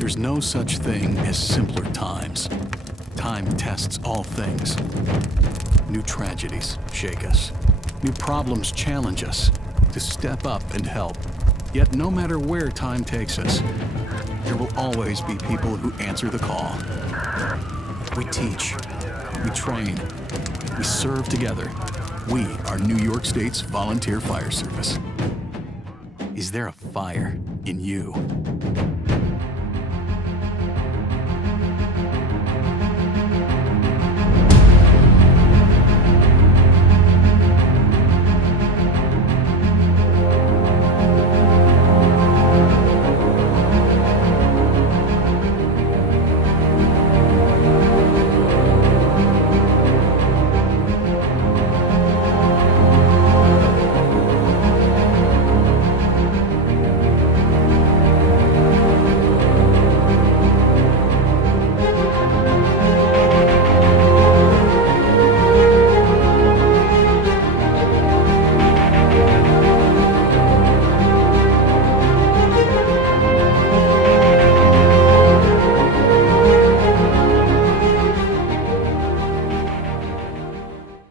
There's no such thing as simpler times. Time tests all things. New tragedies shake us. New problems challenge us to step up and help. Yet no matter where time takes us, there will always be people who answer the call. We teach, we train, we serve together. We are New York State's volunteer fire service. Is there a fire in you?